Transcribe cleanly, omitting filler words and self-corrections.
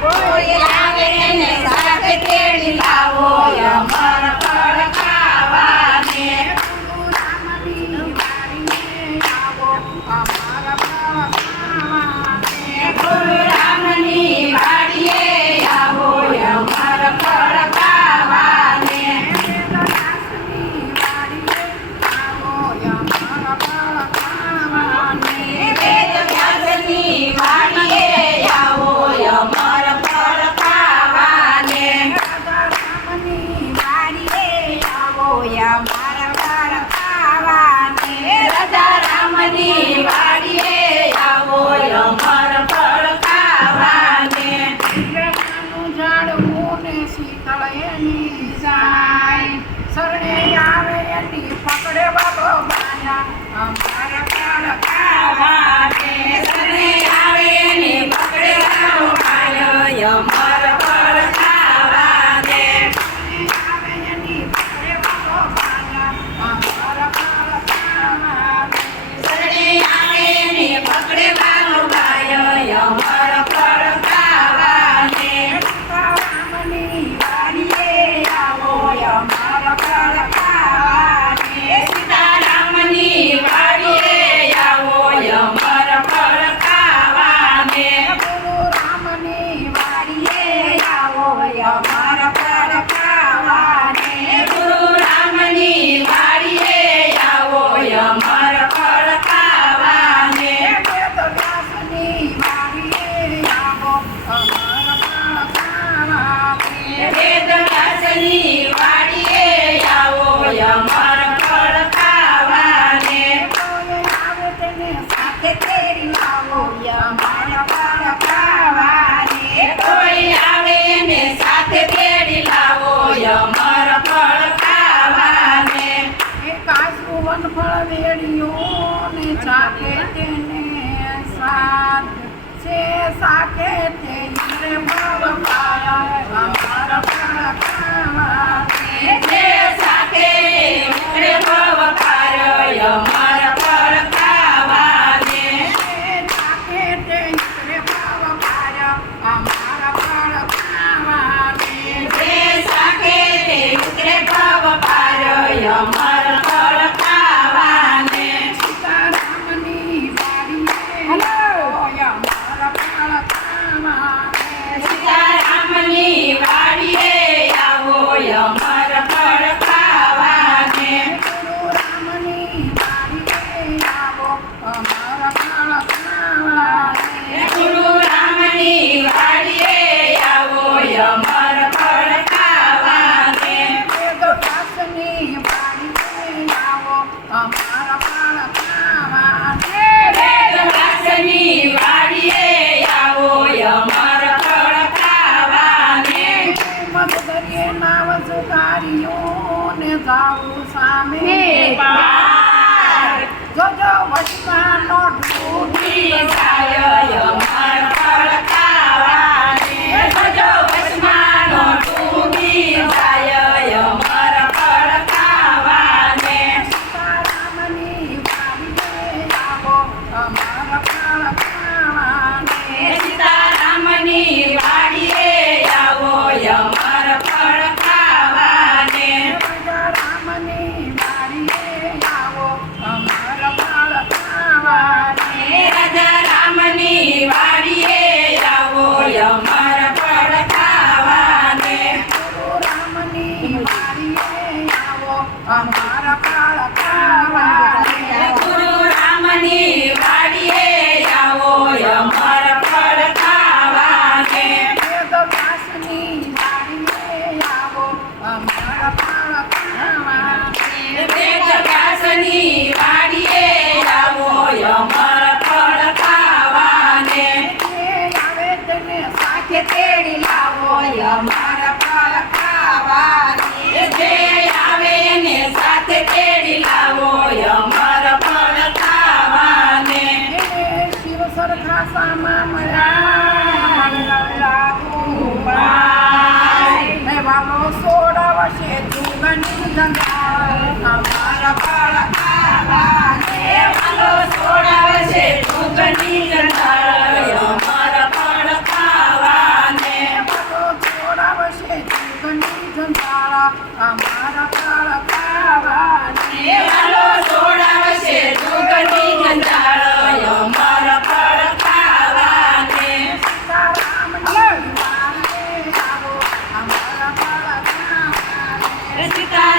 કોઈ આવે એને સાથે તેડી લાવો અમર ફળ ખાવાને. ગુરુ રામની વાડીએ આવો અમર ફળ ખાવાને. વેદવ્યાસની વાડીએ આવો અમર ફળ ખાવાને. રાજા રામની વાડીએ આવો અમર ફળ ખાવાને. શરણે આવે એની પકડે બાબો માયા અમાર ફળ ખાવાને. શરણે આવે એની પકડે વાળો ભાયો અમર ફળ ખાવાને. આવે એની પકડે બાબો માયા અમાર ફળ ખાવાને. શરણે આવે એની પકડે વાળો ભાયો અમર ફળ ખાવાને. રામની વાડીએ આવો અમાર ફળ ખાવાને. સીતારામની વાડીએ આવો અમર ફળ ખાવાને. ગુરુ રામની વાડીએ આવો અમાર ફળ ખાવાને. ગુરુ રામની વાડીએ આવો અમર ફળ ખાવાને. વેદવ્યાસની વાડીએ આવો અમાર ફળ ખાવાને. વેદવ્યાસની વાડીએ આવો અમર ફળ ખાવાને. કોઈ આવે તેને સાથે તેડી લાવો અમાર ફળ ખાવાને. કોઈ આવે એને સાથે તેડી લાવો અમર ફળ ખાવાને. કાશુ વનફળ વેડિયો ને ચાખે તેને સાથ છે સાખે તે ઈરે ભવ પાયા અમાર ફળ ખાવાને. જે સાથે ઉતરે ભવ પાયો અમર ફળ ખાવાને. ચાખે તે ઈરે ભવ પાયા અમાર ફળ ખાવાને. જે સાથે ઉતરે ભવ પાયો અમર ફળ ખાવાને. સીતારામની વાડીએ અમાર ફળ ખાવાને. સીતારામની વાડીએ આવો અમર ફળ ખાવાને. ગુરુ રામની વાડીએ આવો અમાર ફળ ખાવાને. ગુરુ રામની વાડીએ આવો અમર ફળ ખાવાને. વેદવ્યાસની વાડીએ આવો અમાર ફળ ખાવાને. વેદવ્યાસની વાડીએ આવો અમર ફળ ખાવાને. મધદરિયે નાવ સુધાર્યોને જાવું સામે પાર. જોજો વચનાનો ડૂબી ડૂબી જાય અમર ફળ ખાવાને. ભજો વચમાનો ડૂબી જાય અમર ફળ ખાવાને. સીતારામની વાડીએ આવો અમાર ફળ ખાવાને. સીતારામની વાડીએ આવો અમર ફળ ખાવાને. રામની વાડીએ આવો અમાર ફળ ખાવાને. રાજા રામની વાડીએ આવો અમર ફળ ખાવાને. ગુરુ રામની વાડીએ આવો અમાર ફળ ખાવાને. ગુરુ રામની વાડીએ આવો અમર ફળ ખાવાને. વેદવ્યાસની વાડીએ આવો અમાર ફળ ખાવાને. વેદવ્યાસની વાડીએ આવો અમર ફળ ખાવાને. આવે તેને સાથે તેડી લાવો અમાર ફળ ખાવાને. જે આવે એને સાથે તેડી લાવો અમર ફળ ખાવાને. શિવ સરખા સામા મળ્યા વાલો સોડાવશે જુગની જંગાલ અમાર ફળ ખાવાને. વાલો સોડાવશે જુગની જંજાળ અમારા ફળ ખાવાને વાલો સોડાવશે જુગની જંજાળ અમર ફળ ખાવાને સીતારામની વાડીએ આવો અમારા ફળ ખાવાને સીતા